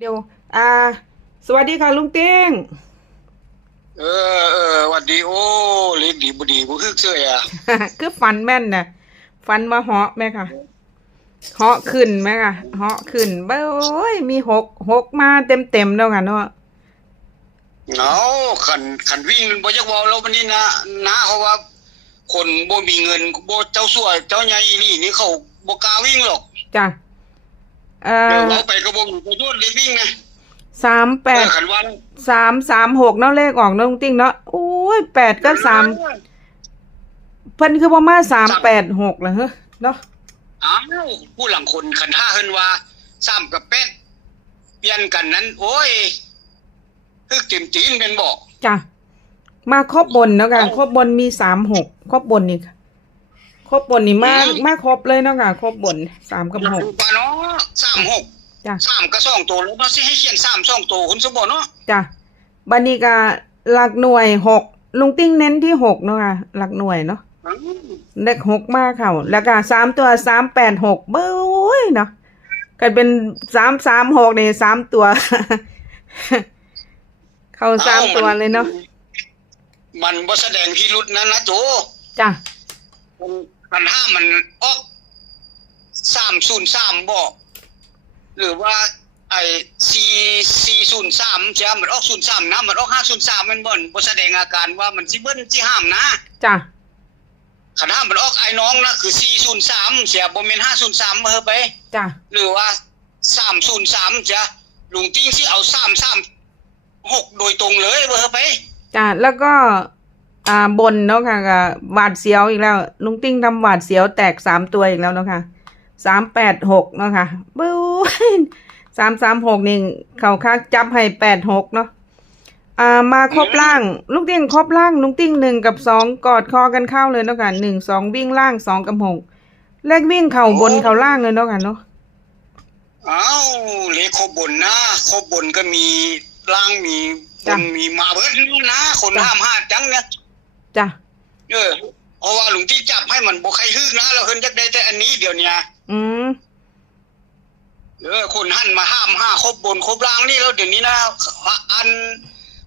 เดี๋ยว อ่า สวัสดีค่ะลุงเต้ง เออเออหวัดดีโอ้เล็กดีบดีบ่คือเสื้ออะคือฟันแม่นนะฟันมาเหาะไหมค่ะเหาะขึ้นไหมค่ะเหาะขึ้นเบ้ยมีหกหกมาเต็มเต็มๆแล้วค่ะเนาะเอาขันขันวิ่งบ่จักเว้าแล้ววันนี้นะนะเขาว่า คนบ่มีเงินบ่เจ้าสัวเจ้าใหญ่อีนี่นี่เขาบ่กล้าวิ่งหรอกจ้ะ เอ่เดี๋ยวอเอาไปก็บ่มีประโยชน์เลยวิ่งนะสามแปเอดอขันว่าสามสามหกเนาะเลขออกเนาะลุงติ้งเนาะโอ้ยแปดก็สามเพิ่นคือประมาณสามแปดหกเหรอเฮ้ยเนาะอ้าวผู้หลังคนขันท่าเฮินว่าซ้ำกับเป็ดเปลี่ยนกันนั้น โอ้ยคือติ่มตีนเป็นบ่จ้ะมาครบบนเนาะค่ะครบบนมีสามหกครบบนนี่ค่ะ ครบบนนี่มามาครบเลยเนาะค่ะครบบนสามกับหกปาเนาะ36จ้ะสามก็สองตัวแล้วเนาะสิให้เขียนสามสองตัวคุณสมบัติเนาะจ้ะบันนี้ก็หลักหน่วยหกลุงติ้งเน้นที่หกเนาะค่ะหลักหน่วยเนาะเลขหกมากค่ะแล้วก็สามตัวสามแปดหกเบ้ยเนาะก็เป็นสามสามหกเนี่ยสามตัว เข้าสามตัวเลยเนาะมันบ่แสดงพิรุษนะนะโจจ้ะ มันห้ามมันออกสามศูนย์สามบ่หรือว่า ไอ้สี่สี่ศูนย์สามใช่ไหมมันออกศูนย์สามนะมันออกห้าศูนย์สามมันบ่นบ่แสดงอาการว่ามันสิเบิ้นสิห้ามนะจ้ะคันห้ามมันออกไอ้น้องนะคือสี่ศูนย์สามเสียบ่แม่นห้าศูนย์สามมาเฮอไปจ้ะหรือว่าสามศูนย์สามจ้ะลุงติ้งสิเอาสามสามหกโดยตรงเลยเบอร์ไปจ้ะแล้วก็ อ่าบนเนาะค่ะก็หวาดเสียวอีกแล้ว ลุงติ้งทำหวาดเสียวแตกสามตัวอีกแล้วเนาะค่ะสามแปดหกเนาะค่ะบู๊สามสามหกนี่เขาคักจับให้แปดหกเนาะอ่ามาครบล่าง ลุงติ้งครบล่าง ลุงติ้งหนึ่งกับสองกอดคอกันเข้าเลยเนาะค่ะหนึ่งสองวิ่งล่างสองกับหกเลขวิ่งเข่าบนเข่าล่างเลยเนาะค่ะเนาะอ้าวเลขครบบนนะครบบนก็มีล่างมีบนมีมาเบิดนะคนห้ามห้าดจังเนี่ย จ้ะเออเพราะว่าหลวงที่จับให้มันบ่ใครฮึกนะเราเพิ่นจักได้แต่อันนี้เดี๋ยวเนี้ยอืมเออคนหั่นมาห้ามห้าครบบนครบล่างนี่แล้วเดี๋ยวนี้นะอัน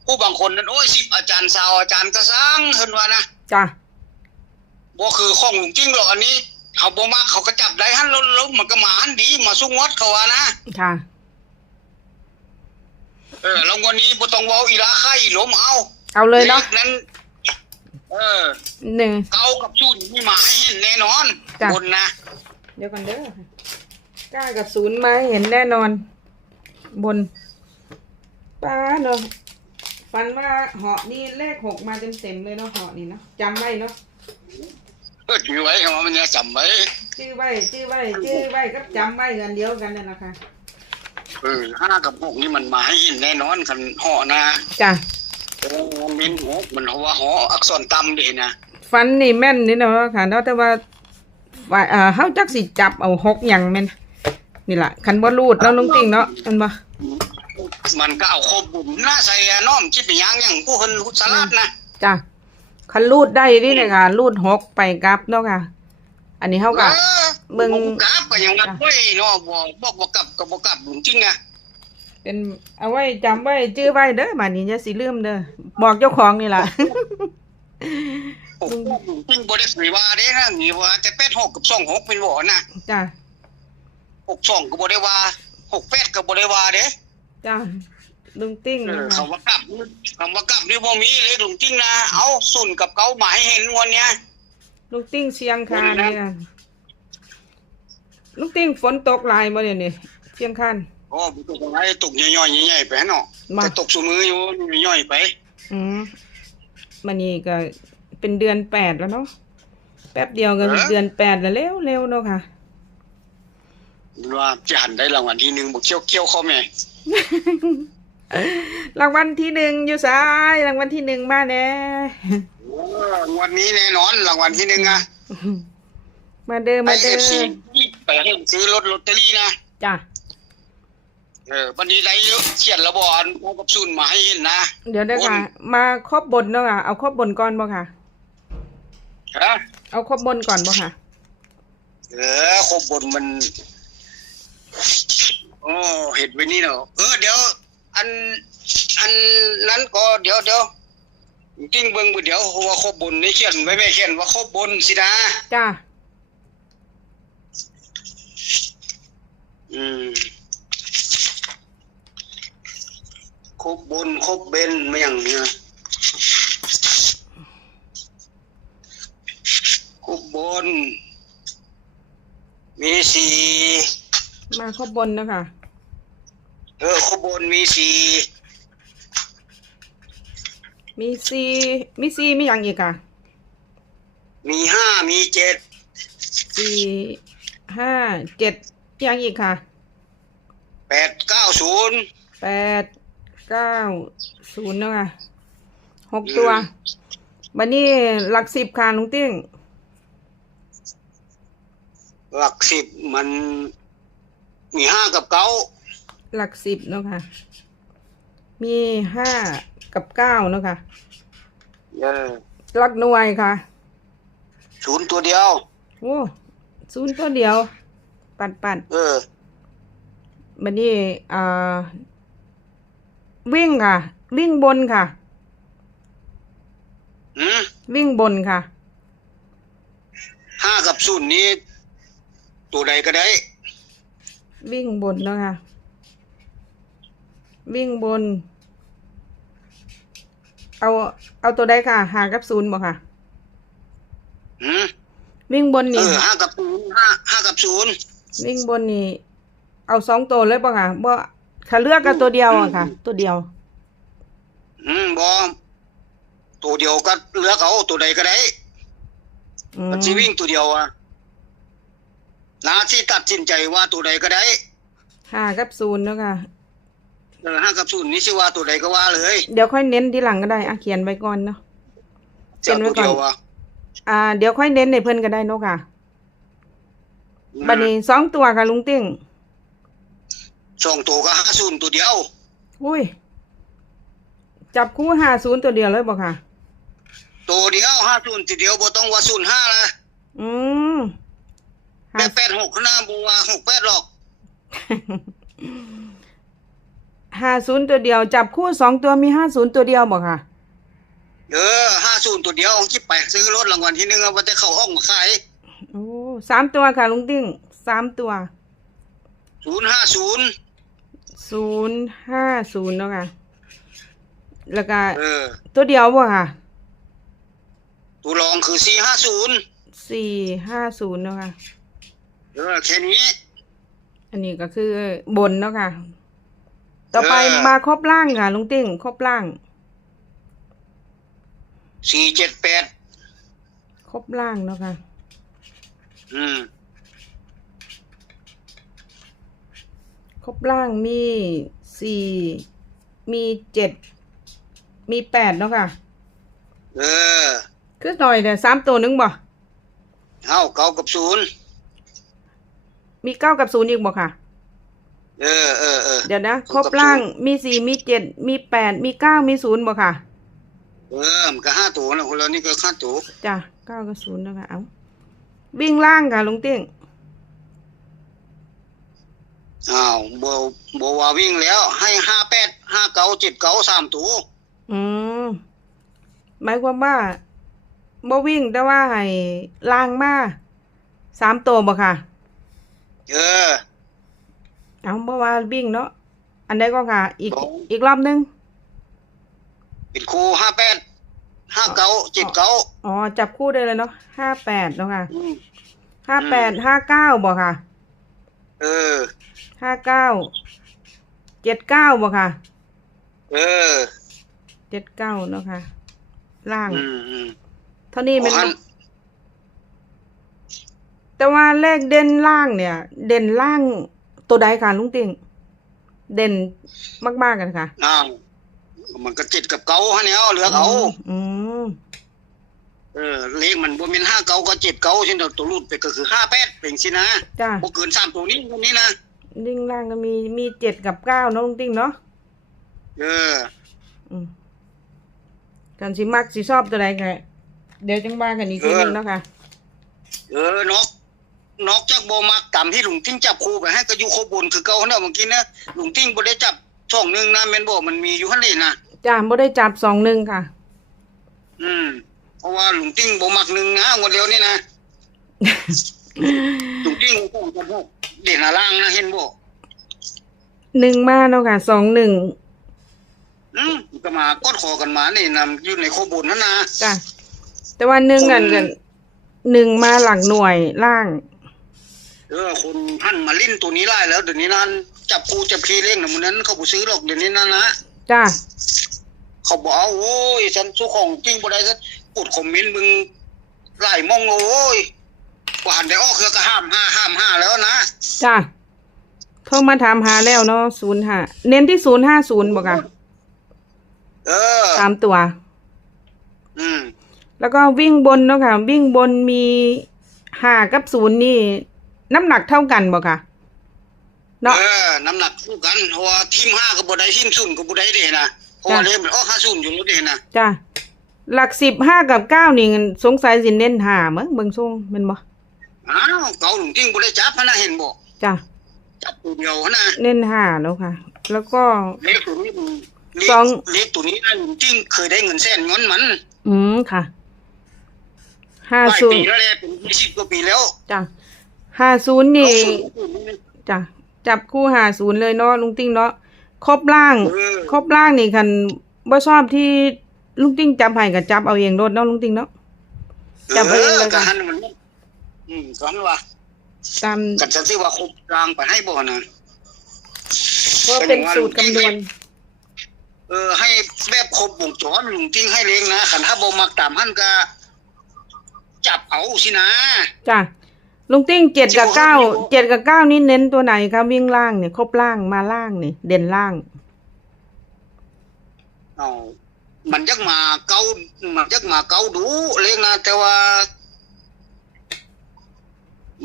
ผู้บางคนนั้นโอ้ยสิบอาจารย์สาวอาจารย์ก็สร้างเพิ่นว่านะจ้ะบ่คือของหลวงจริงหรอกอันนี้เขาบ่มักเขาก็จับได้หั่นแล้วแล้วมันก็มาหันดีมาสู้งวดเขาว่านะค่ะเออแล้ววันนี้บ่ต้องเว้าอีลาไข่ล้มเอา เอาเลยเนาะขนั้น เออหนึ่ง เกากับชุนนี่มาให้เห็นแน่นอนจ้ะ บนนะเดี๋ยวกันเด้อเก้ากับศูนย์มาให้เห็นแน่นอน บนป้าเนาะฟันว่าเหาะนี่เลขหกมาเต็มๆเลยเนาะเหาะนี่เนาะจำไว้เนาะเออถือไว้ครับว่ามันจะจำไว้ชื่อไว้ชื่อไว้ชื่อไว้กับจำไว้กันเดียวกันนั่นแหละค่ะเออห้ากับหกนี่มันมาให้เห็นแน่นอนคันห่อนะ จ้ะ เออมันเป็นหกมันเพราะว่าหออักษรต่ำดินะฟันนี่แม่นนี่เนาะค่ะเนาะแต่ว่าว่าเอ่อเฮาจักสิจับเอาหกอย่างแม่นนี่ล่ะคันบ่รูดเนาะลุงติงเนาะอันบ่มันก็เอาครบบุญหน้าใส่น้อมคิดไปยังอย่างผู้คนสลัดนะจ้ะคันรูดได้นี่เนี่ยค่ะรูดหกไปกลับเนาะค่ะ อันนี้เฮาก็ออเบิ่งบ่กลับก็ยังว่าเฮ้ยเนาะบ่บอกบ่กลับก็บ่กลับจริงๆอะ เป็นเอาไว้จำไว้จื้อไว้เด้อมานี่อย่าสิลืมเด้อบอกเจ้าของนี่ล่ะหกจริงบ่ได้สิว่าเด้นะนี่ว่าแต่เป็ดหกกับสองหกเป็นบ่นะจ้ะหกสองก็บ่ได้ว่าหกแปดก็บ่ได้ว่าเด้จ้ะลุงติ้งเออนะคะคำว่ากลับคำว่ากลับนี่บ่มีเลยลุงจริงนะเอาสุ่นกับเกาหมายเห็นวันเนี้ยลุงติ้งเชียงคานนี่ค่ะลุงติ้งฝนตกหลายบ่เดี๋ยวนี้เชียงคาน โอ้บ่ตกอะไรตกย่อยๆใหญ่ๆไปเนาะมาแต่ตกซุมืออยู่ย่อยๆไป อืมมันนี่ก็เป็นเดือนแปดแล้วเนาะแป๊บเดียวก็เดือนแปดแล้วเร็วเร็วเนาะค่ะว่าจะหันได้รางวัลที่หนึ่งบ่เกี่ยวเกี่ยวเข้าแม่รางวัลที่หนึ่งอยู่ซ้ายรางวัลที่หนึ่งมาแน่เออวันนี้แน่นอนรางวัลที่หนึ่งอะมาเด้อไปมาเด้เออฟซีไปให้ซื้อรถลอตเตอรี่นะจ้ะ เออวันนี้ได้เขียนระบอนเอากับซุนมาให้เห็นนะเดี๋ยวได้ค่ะ มาครบบนเนาะค่ะ เอาครบบนก่อนบ่ค่ะ ฮะเอาครบบนก่อนบ่ค่ะ เออครบบนมันโอ้เห็ดไว้นี่เนาะเออเดี๋ยว อันอันนั้นก็เดี๋ยวเดี๋ยวจริงเบิ่งบ่เดี๋ยวว่าครบบนนี่เขียนไว้ไม่เขียนว่าครบบนสินะจ้าอืม ครบบนครบเบนไม่อย่างเนี้ยครบบน มีสี่มาครบบนนะคะเออครบบนมีสี่มีซีมีซีมีอย่างอีกอะมีห้ามีเจ็ดสี่ห้าเจ็ดอย่างอีกค่ะแปดเก้าศูนย์แปด เก้าศูนย์เนาะค่ะหกตัว บันนี้หลักสิบค่ะลุงติ้งหลักสิบมัน มีห้ากับเก้าหลักสิบเนาะค่ะ มีห้ากับเก้าเนาะค่ะเออหลักหน่วยค่ะศูนย์ตัวเดียวโอ้ศูนย์ตัวเดียว ปัดปัดเออ บันนี้อ่า วิ่งค่ะ วิ่งบนค่ะหืมวิ่งบนค่ะ ห้ากับศูนย์นี้ ตัวใดก็ได้ วิ่งบนเนาะค่ะ วิ่งบน เอา เอาตัวใดค่ะหากับศูนย์บ่ค่ะหืมวิ่งบนเอนี่ อห้ากับศูนย์ห้าห้ากับศูนย์วิ่งบนนี่ เอาสองตัวเลยบ่ค่ะบ่ ถ้าเลือกก็ตัวเดียวอะค่ะ ตัวเดียว อืมบอตัวเดียวก็เลือกเอาตัวใดก็ได้อืมมันสิวิ่งตัวเดียวอะหนาที่ตัดสินใจว่าตัวใดก็ได้หากับศูนย์เนาะค่ะ เออห้ากับศูนย์นี่สิว่าตัวใดก็ว่าเลยเดี๋ยวค่อยเน้นทีหลังก็ได้อะเขียนไว้ก่อนเนาะเจ้าตัวเดียวอะอ่า เดี๋ยวค่อยเน้นในเพิ่นก็ได้เนาะค่ะบัดนี้สองตัวค่ะลุงติ้ง สองตัวก็ห้าศูนย์ตัวเดียว อุ้ย จับคู่หาศูนย์ตัวเดียวเลยบ่ค่ะ ตัวเดียวห้าศูนย์ตัวเดียวบ่ต้องว่าศูนย์ห้าละอืมแปดแปดหกหน้าบัวหกแปดหรอกห้าศูนย์ตัวเดียว จับคู่สองตัวมีห้าศูนย์ตัวเดียวบ่ค่ะ เออห้าศูนย์ตัวเดียวคิดไปซื้อรถรางวัลที่หนึ่งเอาไว้จะเข้าห้องมาขายโอ้สามตัวค่ะลุงติ้งสามตัวศูนย์ห้าศูนย์ ศูนย์ห้าศูนย์เนาะค่ะ แล้วก็เออ ตัวเดียวบ่ค่ะ ตัวรองคือสี่ห้าศูนย์สี่ห้าศูนย์เนาะค่ะ เออแค่นี้ อันนี้ก็คือบนเนาะค่ะ ต่อไปเออ มาครบล่างค่ะลุงติ้งครบล่าง สี่เจ็ดแปดครบล่างเนาะค่ะ อืม ครบล่างมีสี่มีเจ็ดมีแปดเนาะค่ะ เออ คือหน่อยแต่สามตัวหนึงบ่เอาเก้ากับศูนย์มีเก้ากับศูนย์อีกบ่ค่ะ เออเออเออ เดี๋ยวนะคเก้ารกับบล่างศูนย์มีสี่มีเจ็ดมีแปดมีเก้ามีศูนย์บ่ค่ะ เออมันก็ห้าตัวนะคนเรานี่ก็ห้าตัว จ้ะเก้ากับศูนย์นะคะเอาวิ่งล่างค่ะลุงเตี้ยง อ้าวโบโบว่าวิ่งแล้ว ให้ห้าแปดห้าเก้าเจ็ดเก้าสามตัวอืมหมายความว่าบ่วิ่งแต่ว่าให้ล่างมาสามตัวบ่ค่ะ เออ เอาบ่ว่าวิ่งเนาะอันใดก็ค่ะ อีกสอง อีกรอบหนึง เป็นครูห้าแปดห้าเก้าเจ็ดเก้าอ๋อ จับคู่ได้เลยเนาะห้าแปดเนาะค่ะอืมห้าแปดห้าเก้าบ่ค่ะ เออ ห้าเก้า เจ็ดเก้าบ่ค่ะ เออ เจ็ดเก้าเนาะค่ะ ล่าง อืมอืมเท่านี้เป็นโอ้หันแต่ว่าเลขเด่นล่างเนี่ย เด่นล่างตัวใดค่ะลุงติงเด่นมากๆกันค่ะ อ้าวมันก็เจ็ดกับเก้าฮะเนี่ยเหลือเอา อืม เออเลขมันบ่แม่นห้าเก้าก็เจ็ดเก้าชินตัวรูดไปก็คือห้าแปดเป็นสินะจ้าบ่เกินสามตัวนี้ตรงนี้นะดิ่งล่างก็มีมีเจ็ดกับเก้าเนาะลุงติงเนาะเอออืมกันสิมักสิชอบตัวใดกันเดี๋ยวจังว่ากันอีกทีหนึงเนาะค่ะ เออนกนอกจากโบมักตามที่ลุงติ้งจับครูไปให้ก็อยู่โคบนคือเก่าเนี่ยเมื่อกี้นะลุงติ้งบ่ได้จับช่องหนึงนะแม่นบ่มันมีอยู่หั่นนี่นะจ้าบ่ได้จับสองหนึ่งค่ะ อืม เพราะว่าลุงติ้งบ่มักหนึงนะงวดเดียวนี่นะลุงติ้งก็จะบอกเด่นล่างนะเห็นบ่หนึ่งมาเนาะค่ะสองหนึ่งอืมก็มากดคอกันมานี่นำอยู่ในโคบนนั่นนะจ้าแต่ว่าหนึ่งอันกันหนึ่งมาหลักหน่วยล่างเออคนหันมาลิ้นตัวนี้ได้แล้วเดี๋ยวนี้นั้นจับครูจับคีเล่งน่ะมันนั้นเขาบ่ซื้อหรอกเดี๋ยวนี้นั่นนะจ้าเขาบอกเอาโอ้ยฉันสู้ของจริงบ่ได้ฉัน กดคอมเมนต์มึงไล่มองโอ้ยว่าหันได้ออกคือก็ห้ามห้าห้ามห้าแล้วนะจ้าโทรมาถามหาแล้วเนาะศูนย์ห้าเน้นที่ศูนย์ห้าศูนย์บอกค่ะเออสามตัว อืม แล้วก็วิ่งบนเนาะค่ะ วิ่งบนมีห้ากับศูนย์นี่ น้ำหนักเท่ากันบอกค่ะเนาะเออน้ำหนักคู่กันเพราะว่าทีมห้าก็บ่ได้ทีมศูนย์ก็บ่ได้เด้นะเพราะว่าจ้ะเลยมันออกห้าศูนย์อยู่แล้วเด้นะจ้า หลักสิบห้ากับเก้านี่สงสัยสิเน้นหามั้งเบิ่งทรงแมันบ่อ้าวเก่าหลงจริงบ่ได้จับหั้นนะเห็นบ่จ้าจับตัวเดียวหั้นนะเน้นหาเนาะค่ะ แล้วก็ เลขตัวนี้มันเลขสอง เลขตัวนี้นะหลงจริงเคยได้เงินแสนเงินมันอืมค่ะห้าหลายศูนปีย์แล้วแหละเป็น20กว่าปีแล้วจ้าห้าศูนย์นี่เอาศูนย์จ้ะจับคู่หาศูนย์เลยเนาะลุงติ้งเนาะครบล่าง เออครบล่างนี่คันบ่ชอบที่ ลุงติ้งจับให้ก็จับเอาเองโลดเนาะลุงติ้งเนาะ จับไว้เลยก็ค่ะหันมันอืมก็มันว่าตามกันจะที่ว่าครบกลางไปให้บ่นะเพราะเป็นสูตรคำนวณเออให้แบบครบวงจรลุงจริงให้เลงนะคันถ้าบ่มักตามหันก็จับเอาสินะ จ้ะลุงติ้งเจ็ดกับที่เก้าบอกว่าเจ็ดกับเก้านี่เน้นตัวไหนคะวิ่งล่างเนี่ยครบล่างมาล่างนี่เด่นล่างเอา มันยักมาเกามันยักมาเกาดูเลงนะแต่ว่า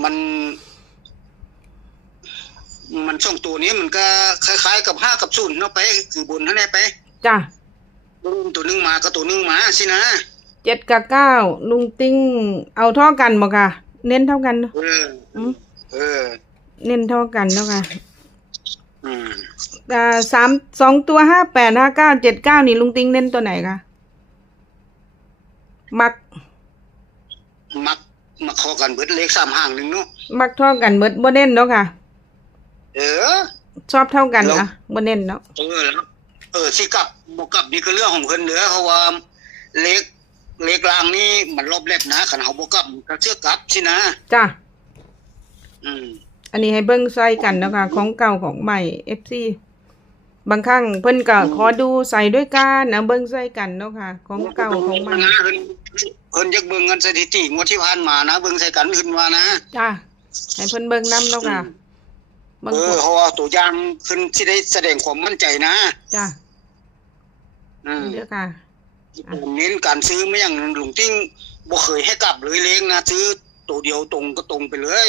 มัน มันช่องตัวนี้มันก็คล้ายๆ กับห้ากับศูนย์เนาะไป คือบนเท่านั้นไปจ้ะตัวหนึงมาก็ตัวหนึงมาสินะเจ็ดกับเก้าลุงติ้ง เอาเท่ากันบ่ค่ะ เน้นเท่ากันเนอะเอออืมเออ เน้นเท่ากันเนาะค่ะอืม อ่าสามสองตัวห้าแปดห้าเก้าเจ็ดเก้านี่ลุงติ้งเน้นตัวไหนคะมัก มักมาขอกันเบิดเลขสามห่างหนึ่งเนาะมักเท่ากันเบิดบ่เน้นเนาะค่ะ เออ ชอบเท่ากันแล้วอะบ่เน้นเนาะเออแล้วเออสิกลับบ่กลับนี่ก็เรื่องของเพิ่นเด้อเพราะว่าเลขเลขรางนี่มันรอบแลบนะคันเฮาบ่กลับก็เชื่อกลับสินะจ้ะอืม อันนี้ให้เบิ่งใส่กันเนาะค่ะของเก่าของใหม่ FC บางครั้งเพิ่นก็ขอดูใส่ด้วยกันนะเบิ่งใส่กันเนาะค่ะ ของเก่าของใหม่นะเพิ่นเพิ่นอยากเบิ่งเงินสถิติงวดที่ผ่านมานะเบิ่งใส่กันขึ้นว่านะจ้ะให้เพิ่นเบิ่งนํเนาะค่ะบางเอคอนเพราะว่าตัวอย่างขึ้นสิได้แสดงความมั่นใจนะจ้ะอืมเด้อค่ะเน้นการซื้อไม่อย่างหลวงติ้งบ่เคยให้กลับเลยเลงนะซื้อตัวเดียวตรงก็ตรงไปเลย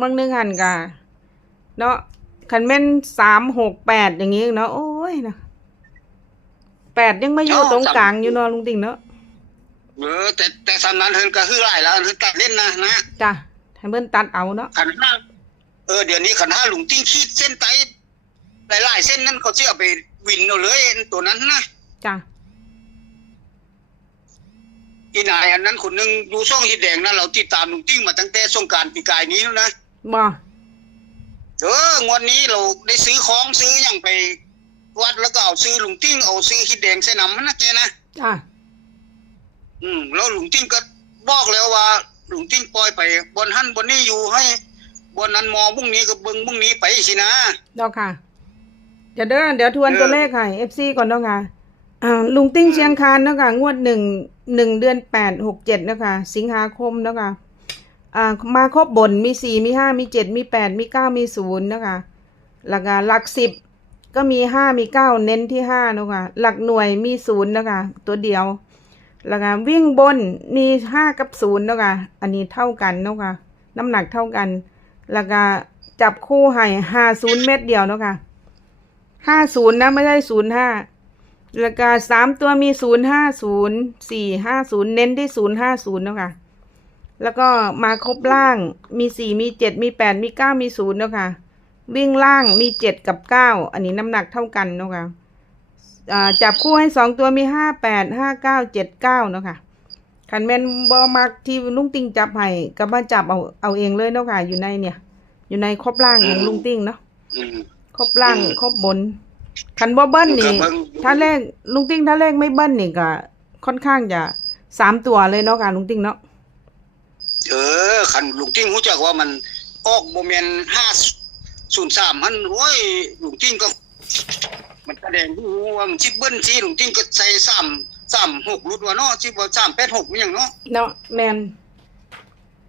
บางนึงหันกะเนาะ คันแม่นสามหกแปดอย่างงี้เนาะโอ้ยนะแปดยังไม่อยู่ตรงกลางอยู่เนาะลุงติ่งเนาะเออแต่แต่สำนั้นเฮินก็คือหลายแล้วเฮินตัดเล่นนะนะจ้ะให้เบิ่นตัดเอาเนาะขันห้าเออเดี๋ยวนี้ขันห้าหลวงติ้งขีดเส้นไตหลายๆเส้นนั้นเขาจะเอาไปวินเอาเลยตัวนั้นนะจ้ะอีนายอันนั้นคนหนึงดูช่องฮิดแดงนะเราติดตามหลวงติ้งมาตั้งแต่สงกรารปีกายนี้แล้วนะบ่ เอองวดนี้เราได้ซื้อของซื้ออย่างไป วัดแล้วก็เอาซื้อหลวงติ้งเอาซื้อฮิดแดงใส่น้ำมันนะแกนะจ้ะอืม แล้วหลวงติ้งก็บอกแล้วว่าหลวงติ้งปล่อยไปบนหันบนนี้อยู่ให้บนนั้นมองบุ้งนี้ก็เบิ่งบุ้งนี้ไปสินะเนาะค่ะ เดี๋ยวเด้อเดี๋ยวทวนเออตัวเลขให้ FC ก่อนเนาะค่ะอ่าลุงติ้งเชียงคานเนาะค่ะงวดหนึ่งหนึ่งเดือนแปดหกเจ็ดเนาะค่ะสิงหาคมเนาะค่ะ อ่ามาครบบนมีสี่มีห้ามีเจ็ดมีแปดมีเก้ามีศูนย์นะคะแล้วก็หลักสิบก็มีห้ามีเก้าเน้นที่ห้านะคะหลักหน่วยมีศูนย์นะคะตัวเดียวแล้วก็วิ่งบนมีห้ากับศูนย์นะคะอันนี้เท่ากันนะคะน้ำหนักเท่ากันแล้วก็จับคู่ให้ห้าศูนย์เม็ดเดียวนะคะห้าศูนย์นะไม่ใช่ศูนย์ห้าแล้วก็สามตัวมีศูนย์ห้าศูนย์สี่ห้าศูนย์เน้นที่ศูนย์ห้าศูนย์นะคะ แล้วก็มาครบล่างมีสี่มีเจ็ดมีแปดมีเก้ามีศูนย์เนาะค่ะ วิ่งล่างมีเจ็ดกับเก้าอันนี้น้ำหนักเท่ากันเนาะค่ะอ่าจับคู่ให้สองตัวมีห้าแปดห้าเก้าเจ็ดเก้าเนาะค่ะขันแมนบอมักที่ลุงติงจับให้ก็มาจับเอาเอาเองเลยเนาะค่ะ อยู่ในเนี่ย อยู่ในครบล่างของลุงติงเนาะอืมครบล่างอืมครบบนคันบ่เบิ้ลนี่ก็เบิ่งถ้าเลขลุงติ้งถ้าเลขไม่เบิ้ลนี่ก็ค่อนข้างจะสามตัวเลยเนาะค่ะลุงติ้งเนาะ เออคันลุงติ้งรู้จักว่ามันออกโมเมนห้าศูนย์สามมันโอ้ยลุงติ้งก็ มันแสดงที่รู้ว่ามันชิบเบิ้ลซีลุงติ้งก็ใส่สามสามหกรุดว่าเนาะชิบว่าสามแปดหกมันอย่างเนาะเนาะแมน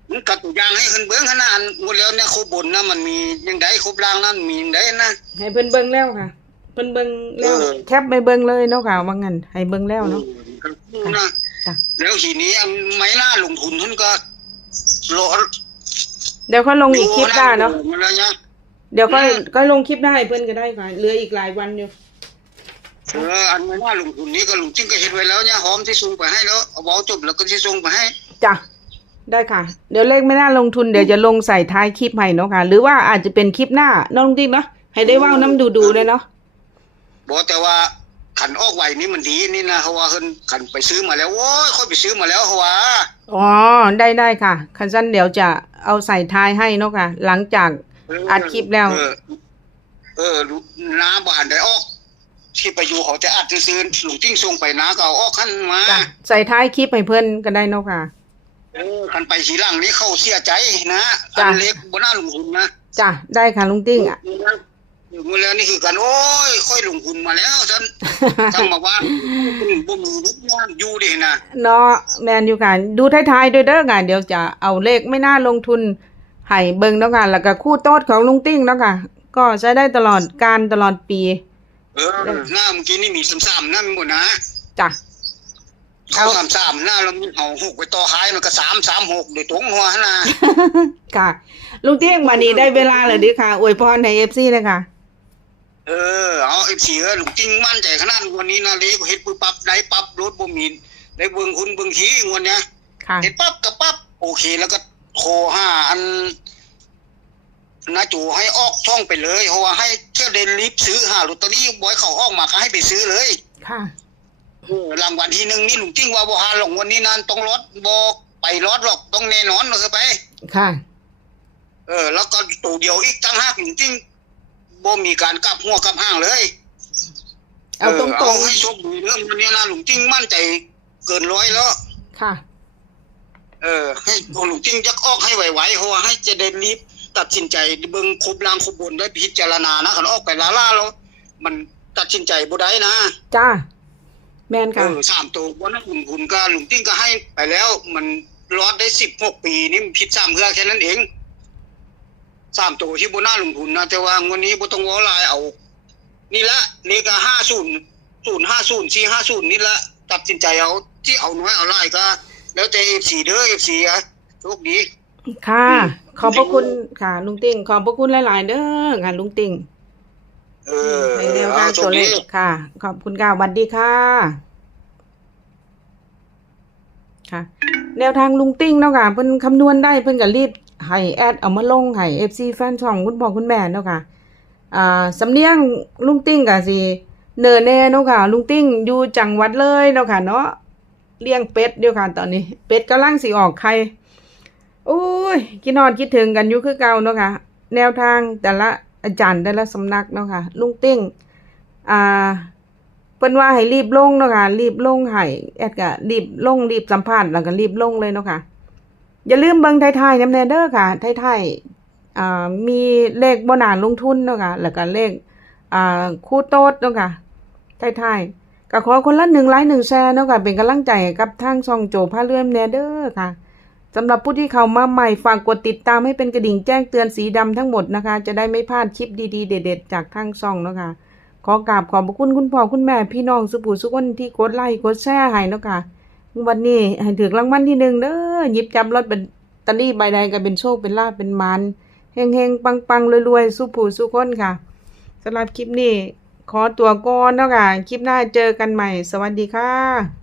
มันกัดตัวอย่างให้เพิ่นเบิ่งขนาดหมดแล้วเนี่ยครบบนนะมันมียังไดครบล่างนั้นมียังไดนะให้เพิ่นเบิ่งแล้วค่ะเพิ่นเบิ่งแล้วเออแคปไปเบิ่งเลยเนาะค่ะว่างั้นให้เบิ่งแล้วเนาะออนะจ้ะแล้วทีนี้อันไม่น่าลงทุนท่านก็ รอเดี๋ยวค่อยลงอีกคลิปได้เนาะอยู่แล้วเนี่ยเดี๋ยวค่อยอืม ก็ลงคลิปได้เพิ่นก็ได้ค่ะ เหลืออีกหลายวันอยู่ เอออันไม่น่าลงทุนนี้ก็ลุงจิ้งก็เห็นไว้แล้วเนี่ยหอมที่ส่งไปให้แล้วเอาเบาจบแล้วก็ที่ส่งไปให้ จ้ะ ได้ค่ะ เดี๋ยวเลขไม่น่าลงทุนเดี๋ยวจะลงใส่ท้ายคลิปให้เนาะค่ะ หรือว่าอาจจะเป็นคลิปหน้าเนาะลุงติ้งเนาะ ให้ได้เว้าน้ำดูดูๆเลยเนาะ บอกแต่ว่า ขันออกไหวนี่มันดีนี่นะเขาว่าเพิ่นขันไปซื้อมาแล้วโอ้ยค่อยไปซื้อมาแล้วเขาว่าอ๋อได้ได้ค่ะคันสั้นเดี๋ยวจะเอาใส่ท้ายให้เนาะค่ะ หลังจากอัดคลิปแล้ว เออเออน้าบ้านได้ออก ที่ไปอยู่เขาจะอัดซื้อๆลุงจิ้งส่งไปน้าก็เอาออกขั้นมาจ้ะใส่ท้ายคลิปให้เพื่อนก็ได้เนาะค่ะเออขันไปสีหลังนี่เขาเสียใจนะอัจ้ะนเล็กบนหน้าลงทุนนะจ้ะได้ค่ะลุงติ้งอะอยู่ มาแล้วนี่คือกันโอ้ยค่อยลงทุนมาแล้วฉันทำมาว่าบ่มีลูกน้องอยู่ดินะเนาะแมนอยู่ค่ะดูท้ายๆด้วยเด้อค่ะเดี๋ยวจะเอาเลขไม่น่าลงทุนให้เบิ่งเนาะค่ะแล้วก็คู่โต๊ดของลุงติ้งเนาะค่ะก็ใช้ได้ตลอดการตลอดปี เออหน้าเมื่อกี้นี่มีซ้ำๆนะมีหมดนะจ้ะเขาซ้ำๆหน้าเรามีเอาหกไปต่อท้ายมันก็สามสามหกโดยตรงหัวนะค่ะลุงติ้งมานี้ได้เวลาเลยดิค่ะอวยพรให้เอฟซีเลยค่ะ เออเอาไอ้เสียลุงจริงมั่นใจขนาดวันนี้นะเล็กเฮ็ดปุ๊บปั๊บได้ปั๊บรถบ่มีได้เบิ่งคุณเบิ่งขี้งวันเนี้ยค่ะเฮ็ดปั๊บกับปั๊บโอเค แล้วก็โทรหาอันนาจูให้ออกช่องไปเลยเพราะว่าให้เที่ยวเดินรีบซื้อหาลอตเตอรี่บอยเขาออกมาก็ให้ไปซื้อเลย ค่ะเออรางวัลที่หนึ่งนี่ลุงจริงว่าบ่หาหลงวันนี้นั่นต้องรถบ่ไปรถหรอกต้องแน่นอนเลยไป ค่ะ เออ แล้วก็ตัวเดียวอีกตั้งห้าลุงจริง บ่มีการกลับหัวกลับห้างเลยเอาตรเอางให้โชคดีเรื่องวันนี้นะลุงจริงมั่นใจเกินร้อยแล้วๆค่ะ เออ ให้ลุงจริงยักออกให้ไหวๆเพราะว่าให้จะได้รีบตัดสินใจเบิ่งครบลางครบบนได้พิจารณานะคันออกไปลาล่าแล้ว มันตัดสินใจบ่ได้นะจ้าแมนเอค่ะอสามตัววันนั้นหุ่นหุ่นก็ลุงติ้งก็ให้ไปแล้ว มันรอดได้สิบหกปีนี่มันผิดสามเพื่อแค่นั้นเอง สามตัวที่บนหน้าลงทุนนะแต่ว่างวันนี้บ่ต้องวอลายเอา นี่ละเลขห้าศูนย์ศูนย์ห้าศูนย์สี่ห้าศูนย์นี่ละตัดสินใจเอาที่เอาน้อยเอาหลายก็ แล้วแต่เอฟซีเด้อเอฟซีอะโชคดีค่ะ ขอบพระคุณค่ะลุงติ้งขอบพระคุณหลาย ๆ เด้อค่ะลุงติ้งเออให้แนวเอาทางโชตัควเลดีขค่ะ ขอบคุณค่ะสวัสดีค่ะค่ะ แนวทางลุงติ้งเนาะค่ะเพิ่นคำนวณได้เพิ่นก็รีบ ให้แอดเอามาลงให้ FC แฟนช่องคุณพ่อคุณแม่เนาะค่ะอ่าสำเนียงลุงติ้งก็สิเนินแน่เนาะค่ะ ลุงติ้งอยู่จังหวัดเลยเนาะค่ะเนาะเลี้ยงเป็ดเดียวค่ะตอนนี้ เป็ดกำลังสิออกไข่โอ้ยคิดนอนคิดถึงกันอยู่คือเก่าเนาะค่ะ แนวทางแต่ละอาจารย์แต่ละสำนักเนาะค่ะ ลุงติ้งอ่าเพิ่นว่าให้รีบลงเนาะค่ะรีบลงให้แอดก็รีบลงรีบสัมภาษณ์แล้วก็รีบลงเลยเนาะค่ะ อย่าลืมเบิ่งไทยๆนำแนเด้อค่ะไทยๆมีเลขบน่าลงทุนเนาะค่ะแล้วก็เลขคู่โต๊ดเนาะค่ะไทยๆก็ขอคนละ1ไลค์1แชร์เนาะค่ะเป็นกำลังใจกับทางช่องโจพาเลื่อมแนเด้อค่ะสำหรับผู้ที่เข้ามาใหม่ฝากกดติดตามให้เป็นกระดิ่งแจ้งเตือนสีดำทั้งหมดนะคะ จะได้ไม่พลาดคลิปดีๆ เด็ด ๆ จากทางช่องเนาะคะขอกราบขอบพระคุณคุณพ่อคุณแม่พี่น้องสุภูสุคนที่กดไลค์กดแชร์ให้เนาะค่ะ วันนี้ให้ถือรางวัลที่หนึ่งเด้อหยิบจับรถเป็นตันนี่ใบใดก็เป็นโชคเป็นลาบเป็นมานเฮงเฮงปังปังๆรวยๆสุภูสุคนค่ะสำหรับคลิปนี้ ขอตัวก่อนเนาะค่ะ คลิปหน้าเจอกันใหม่ สวัสดีค่ะ